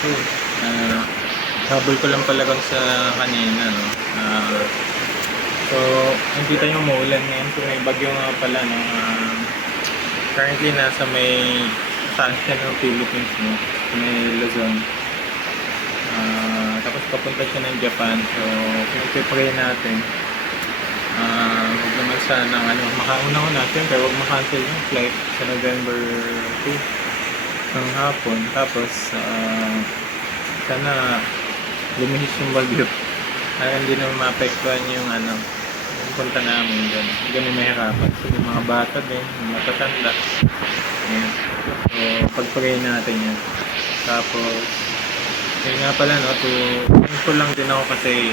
So, habol ko lang pala kung sa kanina, no? So, nakita nyo umuulan ngayon. So, may bagyo nga pala, no? Currently, nasa may saan siya ng Philippines, no? May Luzon. Tapos, papunta siya ng Japan. So, pinag-pray natin. Huwag naman sana, makauna-una. Siyempre, huwag makancel yung flight sa November 2 ng hapon. Tapos, sana lumihis yung bagyo. Hindi naman maapektuhan yung yung punta namin dyan. Hindi kami mahirapan. So, yung mga bata din, yung matatanda. Ayan. So, pag-pray natin yan. Tapos, yun nga pala, no, thankful lang din ako kasi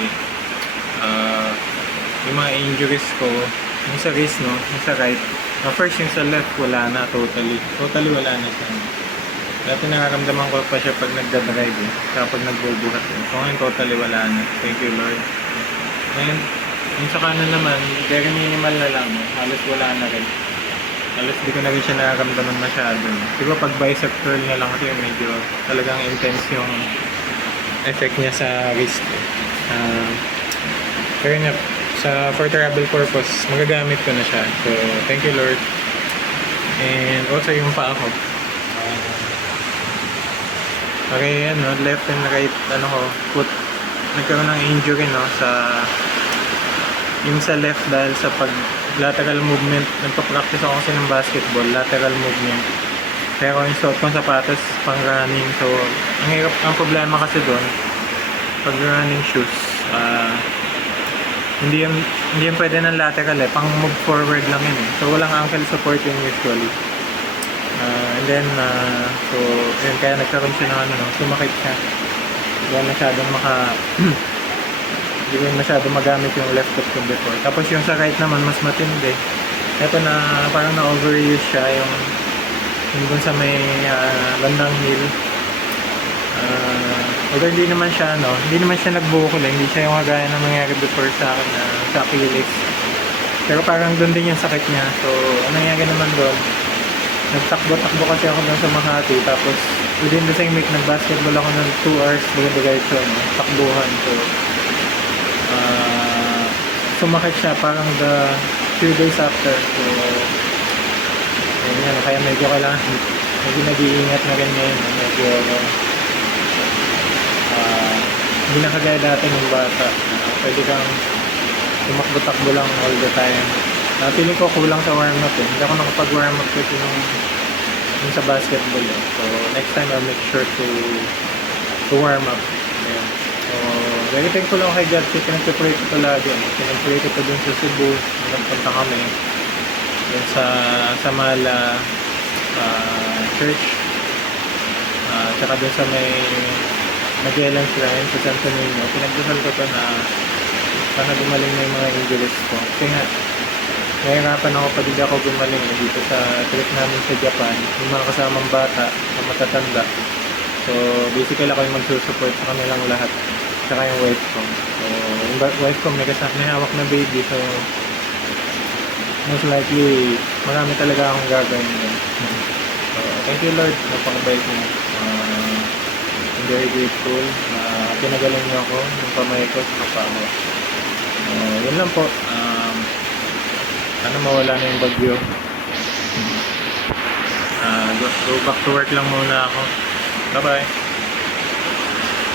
yung mga injuries ko, yung sa wrist, no, yung sa right, first yung sa left, wala na, totally wala na siya. Dati nakaramdaman ko pa siya pag nagdadrive kapag nagbubuhat so ngayon totally wala na. Thank you Lord. Ngayon, yung sa kanan naman, very minimal na lang, halos wala na rin. Halos di ko na rin siya nakaramdaman masyado. Siguro pag bicep curl na lang kasi medyo talagang intense yung effect niya sa wrist. Pero nga, for travel purpose, magagamit ko na siya. So, thank you Lord. And also yung paa ko. Okay, left and right, foot. Nagkaroon ng injury, no, yung sa left dahil sa lateral movement. Nagpa-practice ako kasi ng basketball, lateral movement. Pero yung suot kong sapatos, pang running. So, ang problema kasi doon, pag running shoes, hindi yan pwede ng lateral pang move forward lang yun So, walang ankle support yun usually. And then, so, yun, kaya nagkaroon siya ng sumakit siya. Hindi masyado magamit yung left foot ko before. Tapos yung sa right naman, mas matindi. Ito na, parang na-overuse siya, yung dun sa may bandang hill. Although hindi naman siya nagbukol, hindi siya yung kagaya na nangyari before sa akin na sa Achilles. Pero parang dun din yung sakit niya. So, ano nangyari naman doon? Nagtakbo-takbo kasi ako doon sa Makati, tapos within the same week nag-basketball ako ng 2 hours diretso, takbuhan. So sumakit siya parang the few days after. So yun, kaya medyo nag-iingat na rin ngayon. Medyo hindi na kagaya dati ng bata. Pwede kang tumakbo-takbo lang all the time. Feeling ko kulang sa warm-up Hindi ako nakapag-warm-up kasi nung sa basketball So, next time I'll make sure to warm up. Ayan. So, very thankful ako kay God kasi pinag-pray ko ito lagi. Pinag-pray ko ito dun sa Cebu. Nagpunta kami. Dun sa Mala Church. Tsaka dun sa may Magellan Shrine sa Santo Niño. Pinagdasal ko ito na sana gumaling na yung mga injuries ko. Kasi nga, nahihirapan ako pag hindi ako gumaling dito sa trip namin sa Japan. Yung mga kasamang bata na matatanda. So, basically ako yung magsusupport sa kanilang lahat. Saka yung wife ko. So, yung wife ko may hawak na baby. So, most likely, marami talaga akong gagawin din. So, thank you Lord. Napakabait niyo. I'm very grateful. Pinagaling niyo ako ng pamay ko sa kapamo. Yun lang po. Sana mawala na yung bagyo. Go back to work lang muna ako. Bye bye.